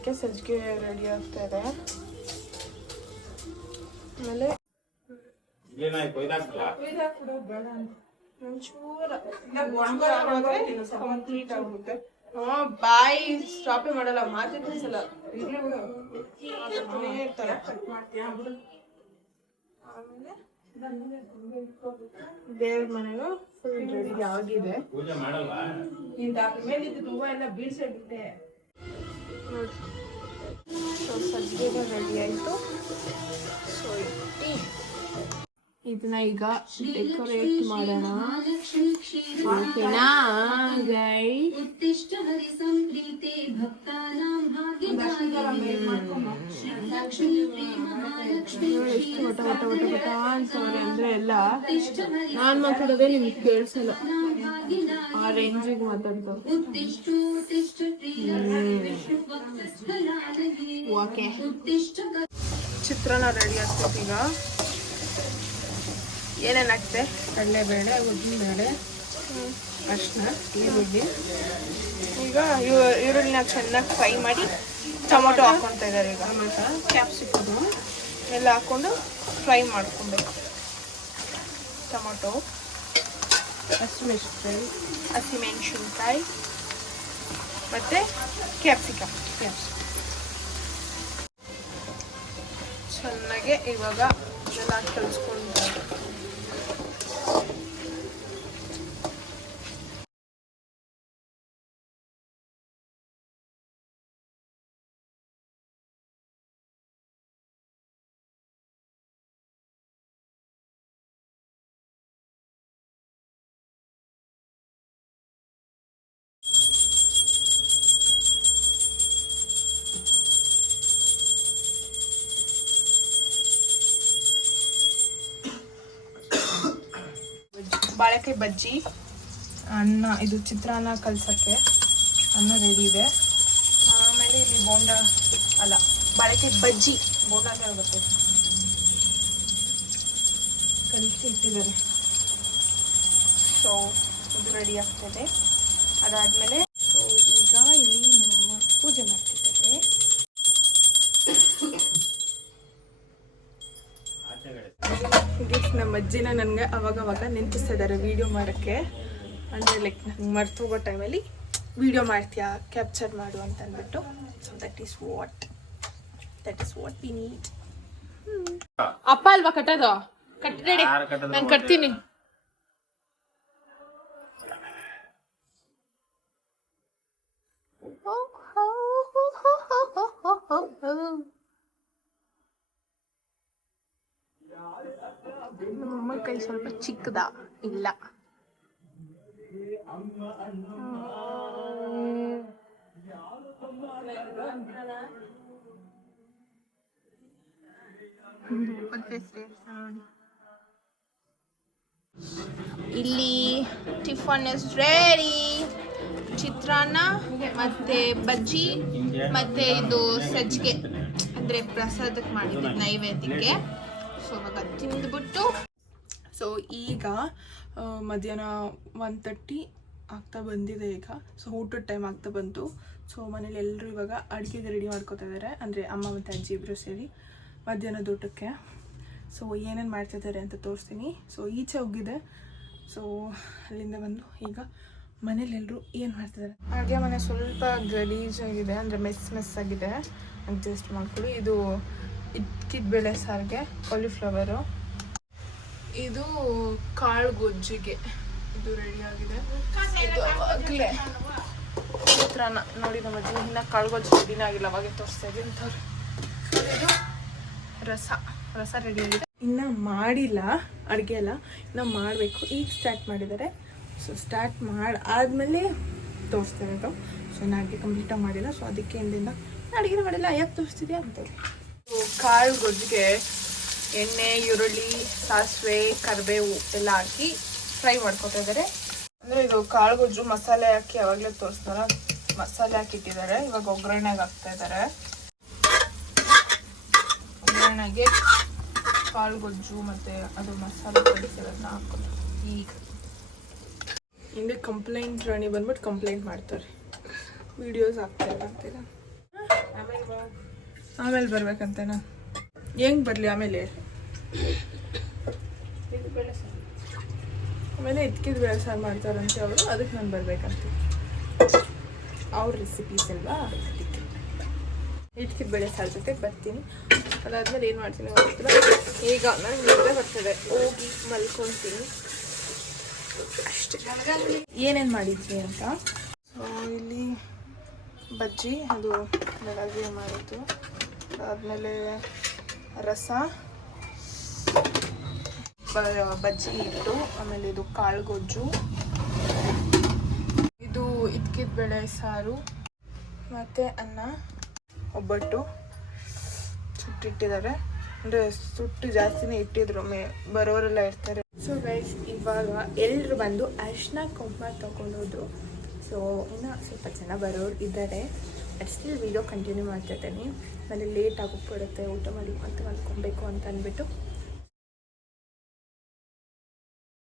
ಮಾಡೋಕ್ಕೆ ಸಜ್ಜಿಗೆ ರೆಡಿ ಆಗ್ತಾ ಇದೆ. ಆಮೇಲೆ ಕಂಪ್ಲೀಟ್ ಆಗುತ್ತೆ. ಬಾಯಿ ಸ್ಟಾಪೇ ಮಾಡಲ್ಲ, ಮಾತೇ ತಿಳಿಸಲ್ಲ. ಆಮೇಲೆ ದೇವ್ರ ಮನೆಗೂ ಫುಲ್ ರೆಡಿ ಆಗಿದೆ. ನೋಡಿ, ಸಜ್ಜಿಗೆ ರೆಡಿ ಆಯಿತು. ಸೊ ಇದನ್ನ ಈಗ ಡೆಕೋರೇಟ್ ಮಾಡೋಣ. ಓಕೆನಾ ಗೈ? ಎಷ್ಟು ವಟ ವಟ ವಟ ವಟ ಅಂತವ್ರೆ ಅಂದ್ರೆ ಎಲ್ಲ ನಾನ್ ಮಾತಾಡೋದೇ ನಿಮ್ಗೆ ಕೇಳಿಸಲ್ಲ, ಆ ರೇಂಜಿಗೆ ಮಾತಾಡ್ತಾವೆ. ಓಕೆ, ಚಿತ್ರಾನ್ನ ರೆಡಿ ಆಗ್ತೈತಿ. ಈಗ ಏನೇನು ಹಾಕ್ತೆ? ಕಡಲೆಬೇಳೆ, ಉದ್ದಿನಬೇಳೆ, ಅರಿಶಿನ, ಈರುಳ್ಳಿ. ಈಗ ಈರುಳ್ಳಿನ ಚೆನ್ನಾಗಿ ಫ್ರೈ ಮಾಡಿ ಟೊಮೊಟೊ ಹಾಕ್ಕೊತಾ ಇದ್ದಾರೆ. ಈಗ ಟೊಮೊಟೊ, ಕ್ಯಾಪ್ಸಿಕಮ್ ಎಲ್ಲ ಹಾಕ್ಕೊಂಡು ಫ್ರೈ ಮಾಡ್ಕೊಬೇಕು. ಟೊಮೊಟೊ, ಹಸಿಮೆಣಸಿನ್ಕಾಯಿ ಮತ್ತು ಕ್ಯಾಪ್ಸಿಕಮ್ ಚೆನ್ನಾಗಿ ಇವಾಗ ಎಲ್ಲ ಕಲಿಸ್ಕೊಂಡು ಬಾಳೆಕಾಯಿ ಬಜ್ಜಿ, ಅನ್ನ, ಇದು ಚಿತ್ರಾನ್ನ ಕಲ್ಸಕ್ಕೆ ಅನ್ನ ರೆಡಿ ಇದೆ. ಆಮೇಲೆ ಇಲ್ಲಿ ಬೋಂಡ ಅಲ್ಲ, ಬಾಳೆಕಾಯಿ ಬಜ್ಜಿ, ಬೋಂಡನೇ ಆಗುತ್ತೆ, ಕಲಿಸಿ ಇಟ್ಟಿದ್ದಾರೆ. ಸೊ ಇದು ರೆಡಿ ಆಗ್ತದೆ. ಅದಾದಮೇಲೆ ಸೊ ಈಗ ಇಲ್ಲಿ ನಮ್ಮಮ್ಮ ಪೂಜೆ ಮಾಡ್ತಿದ್ದಾರೆ. ನಮ್ಮ ಅಜ್ಜಿನ ನನಗೆ ಅವಾಗವಾಗ ನೆನಪಿಸ್ತಾ ಇದ್ದಾರೆ ವಿಡಿಯೋ ಮಾಡೋಕ್ಕೆ. ಅಂದರೆ ಲೈಕ್ ನಂಗೆ ಮರ್ತು ಹೋಗೋ ಟೈಮಲ್ಲಿ ವಿಡಿಯೋ ಮಾಡ್ತೀಯಾ, ಕ್ಯಾಪ್ಚರ್ ಮಾಡು ಅಂತ ಅಂದ್ಬಿಟ್ಟು. So that is what we need. ಅಪ್ಪ ಅಲ್ವಾ ಕಟ್ಟೋದು? ಕಟ್ಟಡಿ, ನಾನು ಕಟ್ತೀನಿ. ನಮ್ಮಮ್ಮ ಕೈ ಸ್ವಲ್ಪ ಚಿಕ್ಕದ ಇಲ್ಲ. ಇಲ್ಲಿ ಟಿಫನ್ ಇಸ್ ರೆಡಿ. ಚಿತ್ರಾನ್ನ ಮತ್ತೆ ಬಜ್ಜಿ ಮತ್ತೆ ಇದು ಸಜ್ಜಿಗೆ, ಅಂದ್ರೆ ಪ್ರಸಾದಕ್ಕೆ ಮಾಡಿದ್ದೆ ನೈವೇದ್ಯಕ್ಕೆ. ಸೊ ಇವಾಗ ತಿಂದ್ಬಿಟ್ಟು, ಸೊ ಈಗ ಮಧ್ಯಾಹ್ನ 1:30 ಆಗ್ತಾ ಬಂದಿದೆ. ಈಗ ಸೊ ಊಟದ ಟೈಮ್ ಆಗ್ತಾ ಬಂತು. ಸೊ ಮನೇಲಿ ಎಲ್ಲರೂ ಇವಾಗ ಅಡುಗೆಗೆ ರೆಡಿ ಮಾಡ್ಕೋತಾ ಇದ್ದಾರೆ, ಅಂದರೆ ಅಮ್ಮ ಮತ್ತು ಅಜ್ಜಿ ಇಬ್ಬರು ಸೇರಿ ಮಧ್ಯಾಹ್ನದ ಊಟಕ್ಕೆ. ಸೊ ಏನೇನು ಮಾಡ್ತಿದ್ದಾರೆ ಅಂತ ತೋರಿಸ್ತೀನಿ. ಸೊ ಈಚೆ ಹೋಗಿದೆ. ಸೊ ಅಲ್ಲಿಂದ ಬಂದು ಈಗ ಮನೇಲೆಲ್ಲರೂ ಏನು ಮಾಡ್ತಿದ್ದಾರೆ. ಅಡುಗೆ ಮನೆ ಸ್ವಲ್ಪ ಗಲೀಜಾಗಿದೆ, ಅಂದರೆ ಮೆಸ್ ಆಗಿದೆ, ಅಡ್ಜಸ್ಟ್ ಮಾಡ್ಕೊಳ್ಳಿ. ಇದು ಇಕ್ಕಿದ್ಬೇಳೆ ಸಾರಿಗೆ ಕಾಲಿಫ್ಲವರು, ಇದು ಕಾಳು ಗೊಜ್ಜಿಗೆ ಇದು ರೆಡಿ ಆಗಿದೆ. ಇದು ಅವಾಗಲೇ ಚಿತ್ರಾನ್ನ ನೋಡಿ, ನಮ್ಮ ಅಜ್ಜಿ ಇನ್ನು ಕಾಳು ಗೊಜ್ಜು ರೆಡಿನೇ ಆಗಿಲ್ಲ, ಅವಾಗೆ ತೋರಿಸ್ತಾ ಇದ್ದೀನಿ. ಇದು ರಸ ರೆಡಿ ಆಗಿದೆ. ಇನ್ನು ಮಾಡಿಲ್ಲ ಅಡುಗೆ ಎಲ್ಲ, ಇನ್ನು ಮಾಡಬೇಕು. ಈಗ ಸ್ಟಾರ್ಟ್ ಮಾಡಿದ್ದಾರೆ. ಸೊ ಸ್ಟಾರ್ಟ್ ಆದಮೇಲೆ ತೋರಿಸ್ತಾ ಇರೋದು. ಸೊ ನಾನು ಅಡುಗೆ ಕಂಪ್ಲೀಟಾಗಿ ಮಾಡಿಲ್ಲ. ಸೊ ಅದಕ್ಕೆ ಹಿಂದಿಂದ ಅಡುಗೆ ಮಾಡಿಲ್ಲ, ಯಾಕೆ ತೋರಿಸ್ತಿದ್ಯಾ ಅಂತೇಳಿ. ಕಾಳು ಗೊಜ್ಜಿಗೆ ಎಣ್ಣೆ, ಈರುಳ್ಳಿ, ಸಾಸಿವೆ, ಕರಿಬೇವು ಎಲ್ಲ ಹಾಕಿ ಫ್ರೈ ಮಾಡ್ಕೊತಾ ಇದ್ದಾರೆ. ಅಂದರೆ ಇದು ಕಾಳು ಗೊಜ್ಜು ಮಸಾಲೆ ಹಾಕಿ ಯಾವಾಗಲೇ ತೋರಿಸ್ತಾರ, ಮಸಾಲೆ ಹಾಕಿಟ್ಟಿದ್ದಾರೆ. ಇವಾಗ ಒಗ್ಗರಣೆಗೆ ಹಾಕ್ತಾ ಇದ್ದಾರೆ. ಒಗ್ಗರಣೆಗೆ ಕಾಳು ಗೊಜ್ಜು ಮತ್ತು ಅದು ಮಸಾಲೆ ಕಳಿಸಿರೋದನ್ನ ಹಾಕೋದು. ಈಗ ಹಿಂದೆ ಕಂಪ್ಲೇಂಟ್ ರಾಣಿ ಬಂದ್ಬಿಟ್ಟು ಕಂಪ್ಲೇಂಟ್ ಮಾಡ್ತಾರೆ, ವಿಡಿಯೋಸ್ ಆಗ್ತಾ ಇಲ್ಲ ಅಂತೀರ. ಆಮೇಲೆ ಬರ್ಬೇಕಂತನಾ? ಹೆಂಗೆ ಬರಲಿ ಆಮೇಲೆ? ಆಮೇಲೆ ಇದ್ಕಿದ ಬೇಳೆ ಸಾರು ಮಾಡ್ತಾರಂತೆ ಅವರು, ಅದಕ್ಕೆ ನಾನು ಬರ್ಬೇಕಂತ. ಅವ್ರ ರೆಸಿಪೀಸ್ ಅಲ್ವಾ, ಅದಕ್ಕೆ ಇದ್ಕಿದ ಬೇಳೆ ಸಾರು ಜೊತೆ ಬರ್ತೀನಿ. ಅದಾದ್ಮೇಲೆ ಏನು ಮಾಡ್ತೀನಿ ಗೊತ್ತಿಲ್ಲ. ಈಗ ನನಗೆ ನಿದ್ದೆ ಬರ್ತದೆ, ಹೋಗಿ ಮಲ್ಕೊತೀನಿ ಅಷ್ಟೇ. ಏನೇನು ಮಾಡಿದ್ವಿ ಅಂತ. ಸೊ ಇಲ್ಲಿ ಬಜ್ಜಿ, ಅದು ಬೆಳಗ್ಗೆ ಮಾಡಿದ್ದು. ಅದಾದಮೇಲೆ ರಸ, ಬಜ್ಜಿ ಇಟ್ಟು, ಆಮೇಲೆ ಇದು ಕಾಳು ಗೊಜ್ಜು, ಇದು ಇದ್ಕಿದ ಬೇಳೆ ಸಾರು, ಮತ್ತು ಅನ್ನ, ಒಬ್ಬಟ್ಟು ಸುಟ್ಟಿಟ್ಟಿದ್ದಾರೆ. ಅಂದರೆ ಸುಟ್ಟು ಜಾಸ್ತಿನೇ ಇಟ್ಟಿದ್ರು, ಬರೋರೆಲ್ಲ ಇರ್ತಾರೆ. ಸೊ ಗೈಸ್, ಇವಾಗ ಎಲ್ಲರೂ ಬಂದು ಅರಿಶಿನ ಕುಂಕುಮ ತೊಗೊಂಡೋದ್ರು. ಸೊ ಇನ್ನು ಸ್ವಲ್ಪ ಜನ ಬರೋರು ಇದ್ದಾರೆ. ಬಟ್ ಸ್ಟಿಲ್ ವೀಡಿಯೋ ಕಂಟಿನ್ಯೂ ಮಾಡ್ತಿದ್ದೀನಿ. ಆಮೇಲೆ ಲೇಟ್ ಆಗೋಗ್ಬಿಡುತ್ತೆ ಊಟ ಮಾಡಿ ಮತ್ತೆ ಮಲ್ಕೊಬೇಕು ಅಂತ ಅಂದ್ಬಿಟ್ಟು